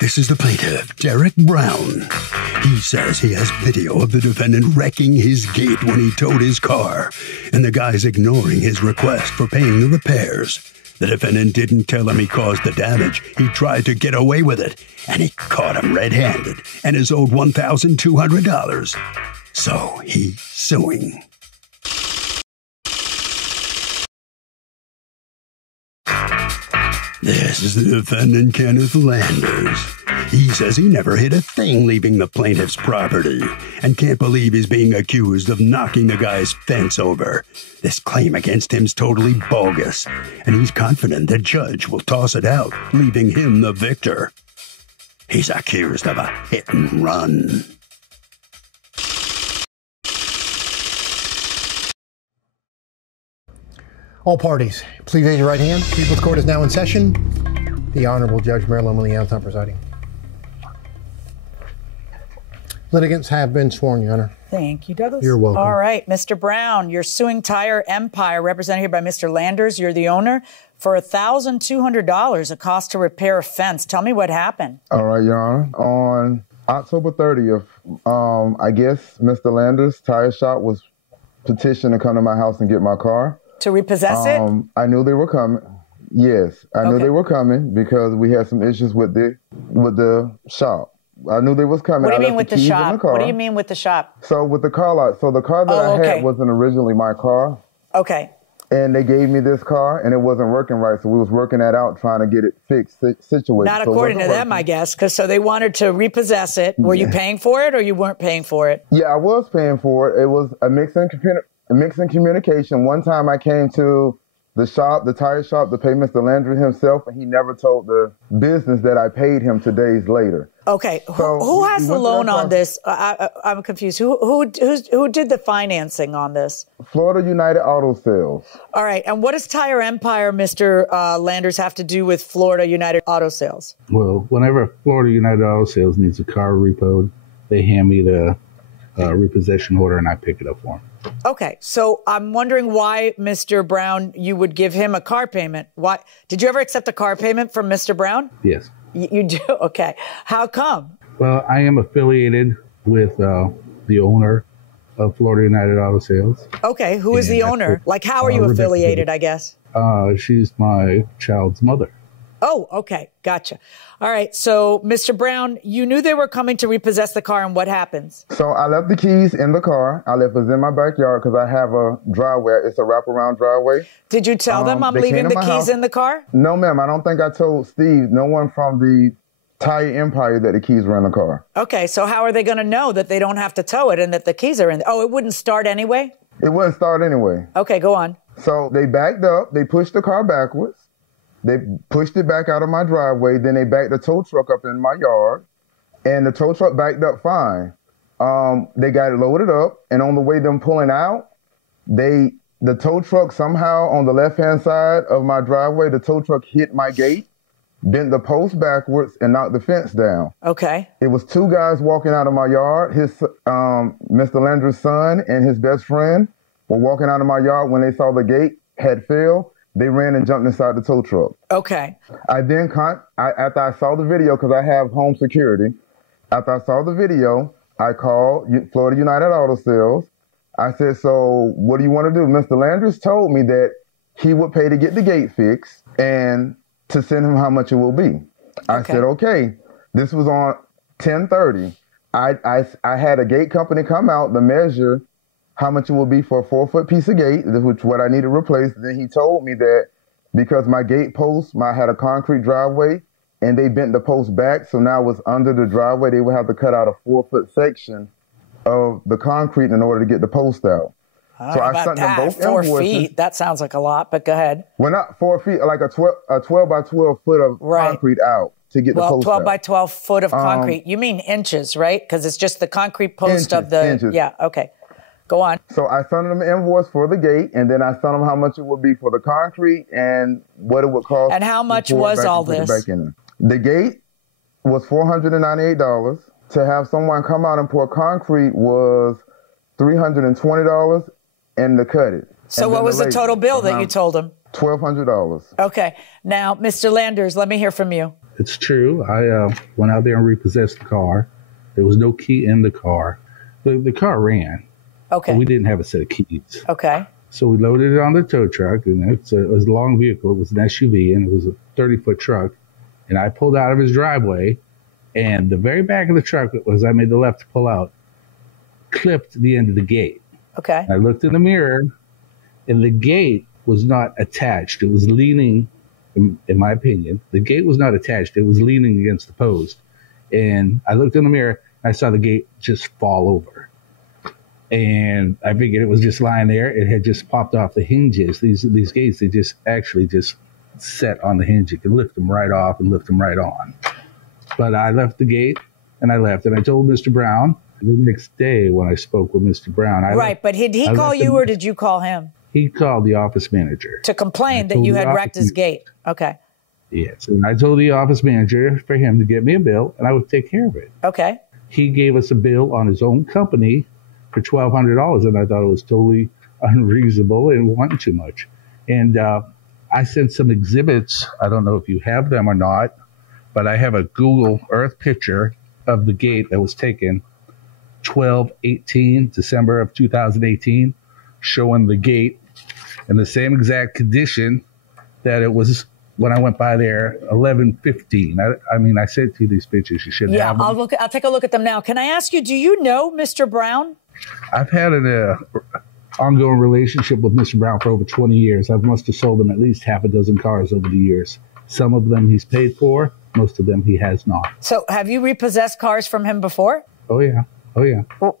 This is the plaintiff, Derek Brown. He says he has video of the defendant wrecking his gate when he towed his car, and the guy's ignoring his request for paying the repairs. The defendant didn't tell him he caused the damage. He tried to get away with it, and he caught him red-handed and is owed $1,200. So he's suing. This is the defendant, Kenneth Landers. He says he never hit a thing leaving the plaintiff's property and can't believe he's being accused of knocking the guy's fence over. This claim against him's totally bogus, and he's confident the judge will toss it out, leaving him the victor. He's accused of a hit and run. All parties, please raise your right hand. People's Court is now in session. The Honorable Judge Marilyn Leonson presiding. Litigants have been sworn, Your Honor. Thank you, Douglas. You're welcome. All right, Mr. Brown, you're suing Tire Empire, represented here by Mr. Landers. You're the owner, for $1,200, a cost to repair a fence. Tell me what happened. All right, Your Honor. On October 30th, I guess Mr. Landers' tire shop was petitioned to come to my house and get my car. To repossess it? I knew they were coming. Yes, I knew they were coming because we had some issues with the shop. I knew they was coming. What do you mean with the shop? What do you mean with the shop? So with the car lot. So the car that I had wasn't originally my car. Okay. And they gave me this car, and it wasn't working right. So we was working that out, trying to get it fixed, situated. Not according to them, I guess, because so they wanted to repossess it. Were you paying for it, or you weren't paying for it? Yeah, I was paying for it. It was a mix in communication. One time I came to the shop, the tire shop, to pay Mr. Landry himself, and he never told the business that I paid him 2 days later. Okay, who has the loan on this? I'm confused. Who did the financing on this? Florida United Auto Sales. All right, and what does Tire Empire, Mr. Landers, have to do with Florida United Auto Sales? Well, whenever Florida United Auto Sales needs a car repoed, they hand me the repossession order and I pick it up for them. Okay, so I'm wondering why, Mr. Brown, you would give him a car payment. Why? Did you ever accept a car payment from Mr. Brown? Yes. You do? Okay. How come? Well, I am affiliated with the owner of Florida United Auto Sales. Okay, who is the owner? Like, how are you affiliated, I guess? She's my child's mother. Oh, okay. Gotcha. All right. So, Mr. Brown, you knew they were coming to repossess the car, and what happens? So I left the keys in the car. I left it in my backyard because I have a driveway. It's a wraparound driveway. Did you tell them I'm leaving the keys in the car? No, ma'am. I don't think I told Steve, no one from the Tire Empire, that the keys were in the car. Okay. So how are they going to know that they don't have to tow it and that the keys are in? Oh, it wouldn't start anyway? It wouldn't start anyway. Okay, go on. So they backed up. They pushed the car backwards. They pushed it back out of my driveway. Then they backed the tow truck up in my yard, and the tow truck backed up fine. They got it loaded up, and on the way them pulling out, the tow truck somehow on the left-hand side of my driveway, the tow truck hit my gate, bent the post backwards, and knocked the fence down. Okay. It was two guys walking out of my yard. Mr. Landry's son and his best friend were walking out of my yard when they saw the gate had failed. They ran and jumped inside the tow truck. Okay. I then, after I saw the video, because I have home security, after I saw the video, I called Florida United Auto Sales. I said, so what do you want to do? Mr. Landers told me that he would pay to get the gate fixed and to send him how much it will be. I said, okay. This was on 10/30. I had a gate company come out to measure how much it will be for a 4-foot piece of gate, which what I need to replace. Then he told me that because my gate post, I had a concrete driveway, and they bent the post back, so now it's under the driveway. They would have to cut out a 4-foot section of the concrete in order to get the post out. So I sent them both 4 invoices. feet. That sounds like a lot, but go ahead. Well, not 4 feet, like a 12 by 12 foot of concrete out to get the post out. 12 by 12 foot of concrete. You mean inches, right? Because it's just the concrete post of the... Inches. Yeah, okay. Go on. So I sent them an invoice for the gate, and then I sent them how much it would be for the concrete and what it would cost. And how much was all this? The gate was $498. To have someone come out and pour concrete was $320, and to cut it. So what was the total bill that you told them? $1,200. Okay. Now, Mr. Landers, let me hear from you. it's true. I went out there and repossessed the car. There was no key in the car. The car ran. Okay. But we didn't have a set of keys. Okay. So we loaded it on the tow truck, and it was a long vehicle. It was an SUV, and it was a 30-foot truck. And I pulled out of his driveway, and the very back of the truck, as I made the left to pull out, clipped the end of the gate. Okay. I looked in the mirror, and the gate was not attached. It was leaning, in my opinion. The gate was not attached. It was leaning against the post. And I looked in the mirror, and I saw the gate just fall over. And I figured it was just lying there. It had just popped off the hinges. These gates, they just actually just set on the hinge. You can lift them right off and lift them right on. But I left the gate, and I left. And I told Mr. Brown the next day when I spoke with Mr. Brown. But did he call you or did you call him? He called the office manager. To complain that you had wrecked his gate. Okay. Yes. And I told the office manager for him to get me a bill, and I would take care of it. Okay. He gave us a bill on his own company for $1,200, and I thought it was totally unreasonable and wanting too much. And I sent some exhibits. I don't know if you have them or not, but I have a Google Earth picture of the gate that was taken 12/18, December of 2018, showing the gate in the same exact condition that it was when I went by there 11/15. I mean, I sent you these pictures. You should have them. I'll take a look at them now. Can I ask you, do you know Mr. Brown? I've had an ongoing relationship with Mr. Brown for over 20 years. I must have sold him at least half a dozen cars over the years. Some of them he's paid for. Most of them he has not. So have you repossessed cars from him before? Oh, yeah. Oh, yeah. Well,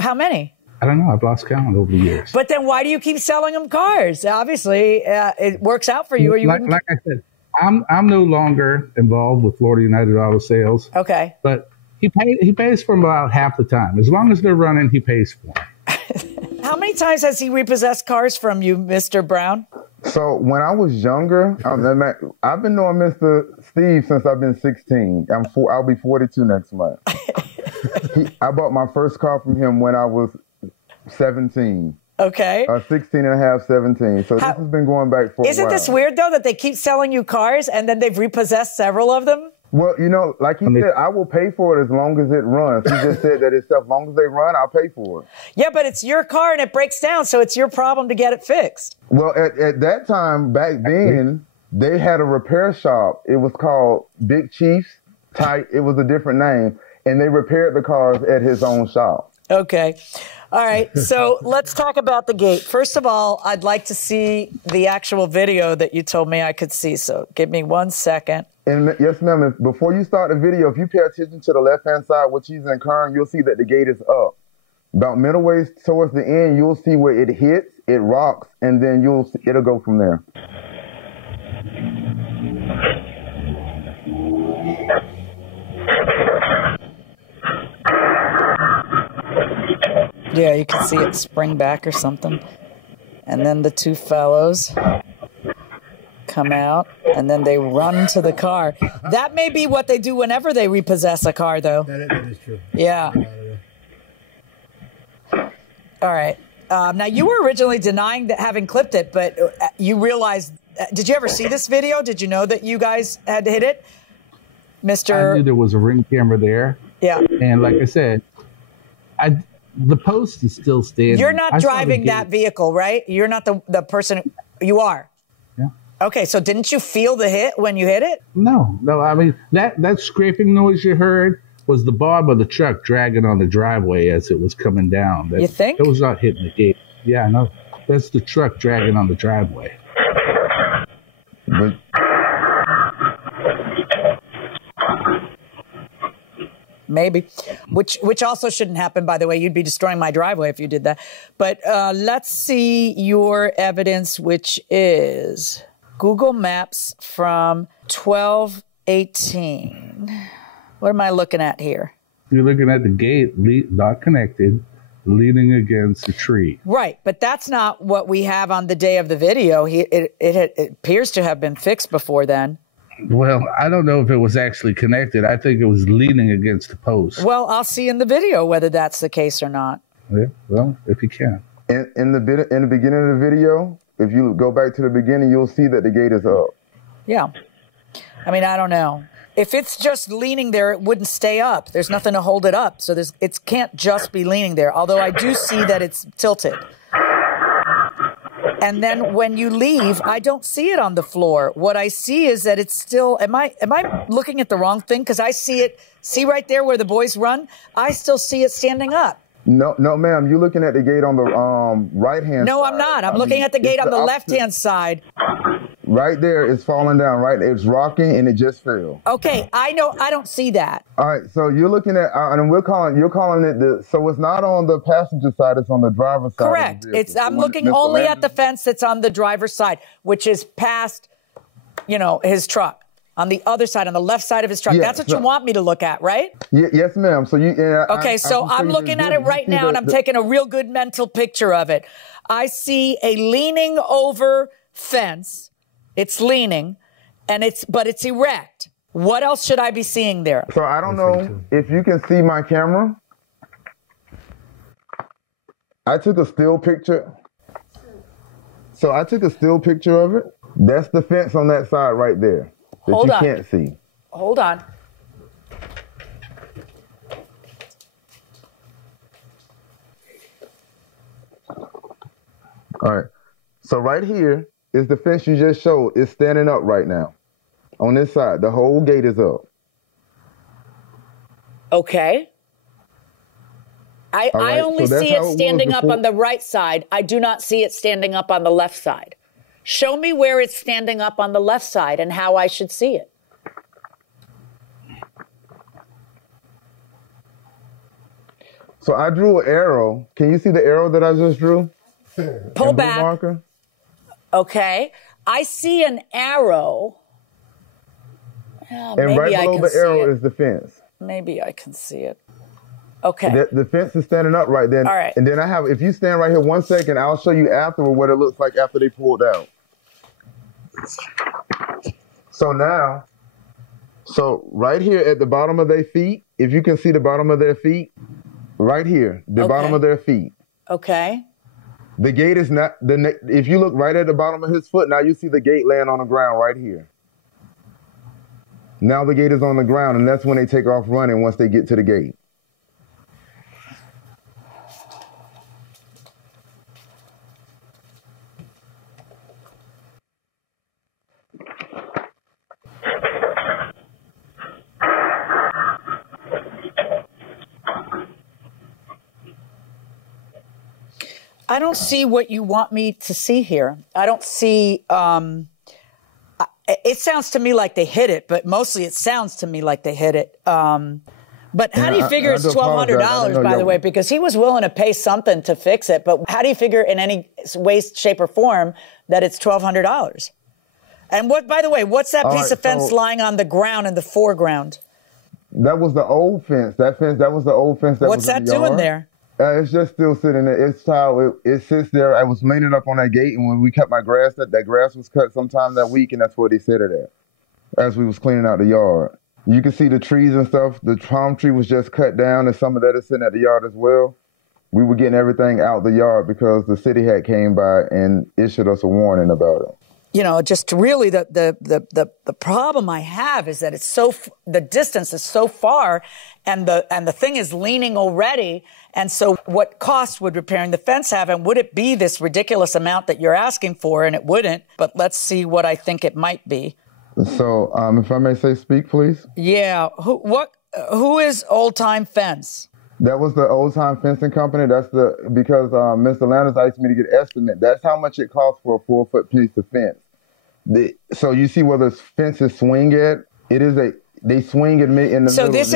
how many? I don't know. I've lost count over the years. But then why do you keep selling them cars? Obviously, it works out for you. Or you like I said, I'm no longer involved with Florida United Auto Sales. Okay. But he pays for them about half the time. As long as they're running, he pays for them. How many times has he repossessed cars from you, Mr. Brown? So when I was younger, I've been knowing Mr. Steve since I've been 16. I'll be 42 next month. I bought my first car from him when I was 17. Okay. 16 and a half, 17. So this has been going back for a while. Isn't this weird, though, that they keep selling you cars and then they've repossessed several of them? Well, like he said, I will pay for it as long as it runs. He just said that as long as they run, I'll pay for it. Yeah, but it's your car and it breaks down, so it's your problem to get it fixed. Well, at that time, back then, they had a repair shop. It was called Big Chief's Type. It was a different name. And they repaired the cars at his own shop. Okay. All right. So let's talk about the gate. First of all, I'd like to see the actual video that you told me I could see. So give me 1 second. And yes, ma'am. Before you start the video, if you pay attention to the left-hand side, which he's incurring, you'll see that the gate is up. About middle ways towards the end, you'll see where it hits, it rocks, and then it'll go from there. Yeah, you can see it spring back or something. And then the two fellows come out, and then they run to the car. That may be what they do whenever they repossess a car, though. That is true. Yeah. All right. Now, you were originally denying that having clipped it, but you realized, did you ever see this video? Did you know that you guys had hit it? I knew there was a ring camera there. Yeah. And like I said, the post is still standing. You're not driving that vehicle, right? You're not the person. You are. Yeah. Okay, so didn't you feel the hit when you hit it? No. I mean, that scraping noise you heard was the barb of the truck dragging on the driveway as it was coming down. You think? It was not hitting the gate. Yeah, I know. That's the truck dragging on the driveway. Maybe, which also shouldn't happen, by the way. You'd be destroying my driveway if you did that. But let's see your evidence, which is Google Maps from 12/18. What am I looking at here? You're looking at the gate not connected, leaning against a tree. Right, but that's not what we have on the day of the video. It appears to have been fixed before then. Well, I don't know if it was actually connected. I think it was leaning against the post. Well, I'll see in the video whether that's the case or not. Yeah, well, if you can. In the beginning of the video, if you go back to the beginning, you'll see that the gate is up. Yeah. I mean, I don't know. If it's just leaning there, it wouldn't stay up. There's nothing to hold it up. So it can't just be leaning there, although I do see that it's tilted. And then when you leave, I don't see it on the floor. What I see is that it's still, am I looking at the wrong thing? Because I see it, see right there where the boys run? I still see it standing up. No, ma'am. You're looking at the gate on the right-hand side. No, I'm not. I'm looking at the gate on the left-hand side. Right there, it's falling down, right? It's rocking, and it just fell. Okay, I know. I don't see that. All right, so you're looking at, and you're calling it so it's not on the passenger side, it's on the driver's side. Correct. I'm looking only at the fence that's on the driver's side, which is past, his truck. On the other side, on the left side of his truck. Yeah, that's what you want me to look at, right? Yes, ma'am. So I'm looking at it right now, and I'm taking a real good mental picture of it. I see a leaning over fence. It's leaning, but it's erect. What else should I be seeing there? So I don't know if you can see my camera. I took a still picture. So I took a still picture of it. That's the fence on that side right there. That you can't see. Hold on. All right. So right here is the fence you just showed. It's standing up right now. On this side, the whole gate is up. Okay. I only see it standing up on the right side. I do not see it standing up on the left side. Show me where it's standing up on the left side and how I should see it. So I drew an arrow. Can you see the arrow that I just drew? Pull back. Marker? Okay. I see an arrow. And right below the arrow is the fence. Maybe I can see it. Okay. The fence is standing up right then. All right. And then if you stand right here 1 second, I'll show you afterward what it looks like after they pulled out. So right here at the bottom of their feet, if you can see the bottom of their feet, right here, the bottom of their feet. Okay. The gate is not, if you look right at the bottom of his foot, now you see the gate laying on the ground right here. Now the gate is on the ground, and that's when they take off running once they get to the gate. I don't see what you want me to see here. I don't see, it sounds to me like they hit it, but mostly it sounds to me like they hit it. But how do you figure it's $1,200, by the way? Because he was willing to pay something to fix it. But how do you figure in any way, shape, or form that it's $1,200? And by the way, what's that piece of fence lying on the ground in the foreground? That was the old fence. That was the old fence. What's that doing there? It's just still sitting there. It's how it sits there. I was leaning up on that gate, and when we cut my grass, that grass was cut sometime that week, and that's where they set it at, as we was cleaning out the yard. You can see the trees and stuff. The palm tree was just cut down, and some of that is sitting at the yard as well. We were getting everything out the yard because the city had came by and issued us a warning about it. Just really the problem I have is that the distance is so far, and the thing is leaning already. And so what cost would repairing the fence have? And would it be this ridiculous amount that you're asking for? And it wouldn't. But let's see what I think it might be. So if I may say speak, please. Yeah. Who is Old Time Fence? That was the Old Time Fencing Company. Because Mr. Landers asked me to get an estimate. That's how much it costs for a 4-foot piece of fence. So you see where the fences swing at? They swing in the middle. So this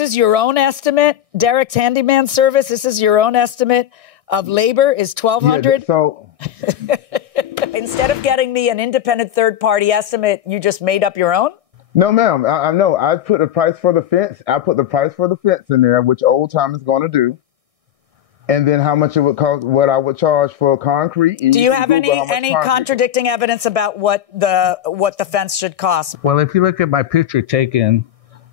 is your own estimate, Derek's handyman service. This is your own estimate of labor is $1,200. Yeah, so instead of getting me an independent third-party estimate, you just made up your own? No, ma'am. I know. I put a price for the fence. I put the price for the fence in there, which Old Time is going to do. And then how much it would cost, what I would charge for concrete. Do you have any contradicting evidence about what the fence should cost? Well, if you look at my picture taken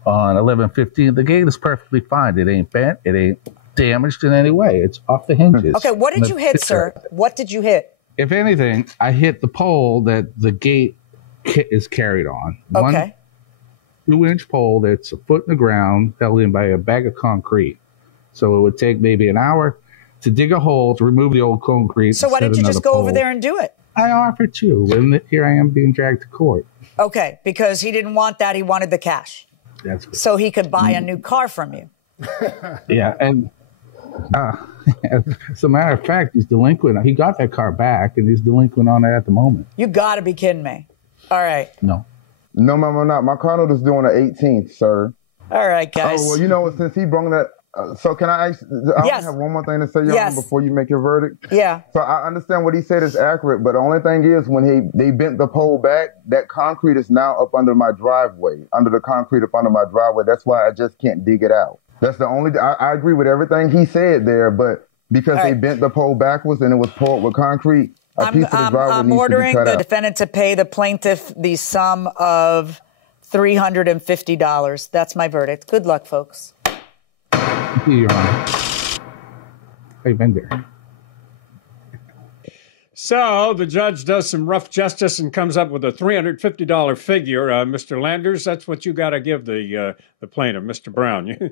on 11/15, the gate is perfectly fine. It ain't bent. It ain't damaged in any way. It's off the hinges. Okay, what did you hit, sir? What did you hit? If anything, I hit the pole that the gate is carried on. Okay. 2-inch pole that's a foot in the ground, held in by a bag of concrete. So it would take maybe an hour to dig a hole to remove the old concrete. So why didn't you just go over there and do it? I offered to, and here I am being dragged to court. Okay, because he didn't want that. He wanted the cash. That's good. So he could buy a new car from you. Yeah, and as a matter of fact, he's delinquent. He got that car back, and he's delinquent on it at the moment. You got to be kidding me. All right. No. No, ma'am, I'm not. My car note is due on the 18th, sir. All right, guys. Oh, well, you know, since he brought that, so can I ask, I Yes. have one more thing to say, Your Yes. Honor, before you make your verdict. Yeah. So I understand what he said is accurate, but the only thing is when they bent the pole back, that concrete is now up under my driveway, under the concrete up under my driveway. That's why I just can't dig it out. That's the only, I agree with everything he said there, but because they bent the pole backwards and it was poured with concrete, a piece of the driveway I'm needs ordering to be cut the out. defendant to pay the plaintiff the sum of $350. That's my verdict. Good luck, folks. Thank you, Your Honor. I've been there. So the judge does some rough justice and comes up with a $350 figure. Mr. Landers, that's what you got to give the plaintiff, Mr. Brown.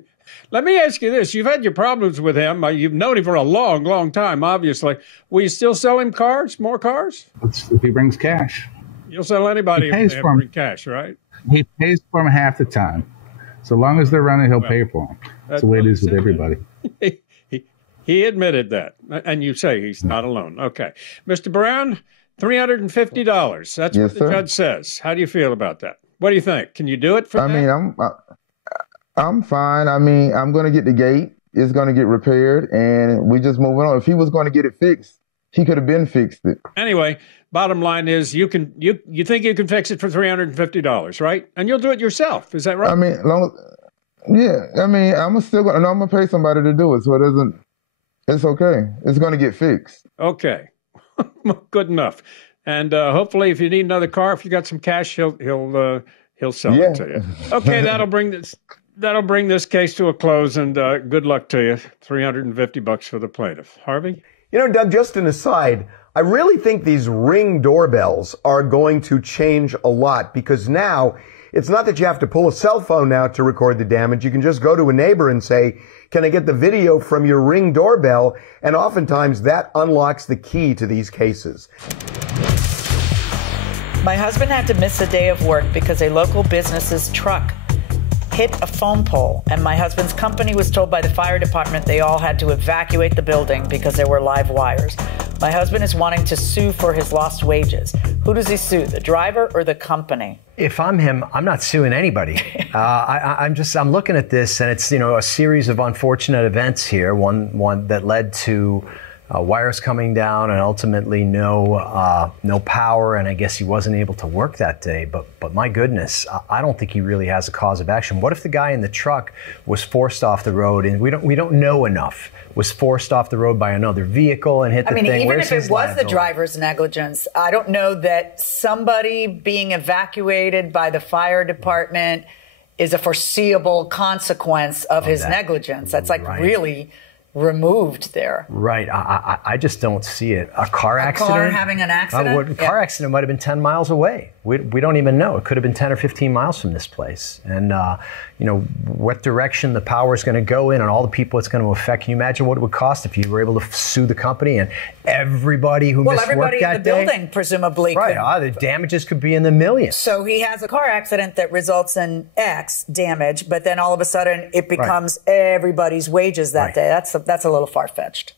Let me ask you this. You've had your problems with him. You've known him for a long, long time, obviously. Will you still sell him cars, more cars? If he brings cash. You'll sell anybody He pays if they for 'em. bring cash, right? He pays for them half the time. So long as they're running, he'll pay for them. That's the way it is with everybody. He admitted that. And you say he's not alone. Okay. Mr. Brown, $350. That's Yes, what the sir. judge says. How do you feel about that? What do you think? Can you do it for I that? mean, I'm fine. I mean, I'm going to get the gate. It's going to get repaired, and we just moving on. If he was going to get it fixed, he could have been fixed it. Anyway, bottom line is you think you can fix it for $350, right? And you'll do it yourself. Is that right? I mean, yeah. I mean, I'm gonna pay somebody to do it, so it doesn't. It's okay. It's going to get fixed. Okay. Good enough. And hopefully, if you need another car, if you got some cash, he'll sell it to you. Okay, that'll bring this case to a close. And good luck to you. $350 for the plaintiff. Harvey. You know, Doug, just an aside, I really think these Ring doorbells are going to change a lot because now it's not that you have to pull a cell phone now to record the damage. You can just go to a neighbor and say, can I get the video from your Ring doorbell? And oftentimes that unlocks the key to these cases. My husband had to miss a day of work because a local business's truck hit a phone pole, and my husband's company was told by the fire department they all had to evacuate the building because there were live wires. My husband is wanting to sue for his lost wages. Who does he sue, the driver or the company? If I'm him, I'm not suing anybody. I'm looking at this, and it's, a series of unfortunate events here. One that led to wires coming down and ultimately no power, and I guess he wasn't able to work that day. But my goodness, I don't think he really has a cause of action. What if the guy in the truck was forced off the road, and we don't know enough? Was forced off the road by another vehicle and hit the thing. Even if it was the driver's negligence, I don't know that somebody being evacuated by the fire department is a foreseeable consequence of his negligence. That's really removed there. Right. I just don't see it. A car accident? A car having an accident? A car accident might have been 10 miles away. We don't even know. It could have been 10 or 15 miles from this place. And, what direction the power is going to go in and all the people it's going to affect. Can you imagine what it would cost if you were able to sue the company and everybody who missed work that day? Well, everybody in the building presumably could. Right. The damages could be in the millions. So he has a car accident that results in X damage, but then all of a sudden it becomes everybody's wages that day. That's a little far-fetched.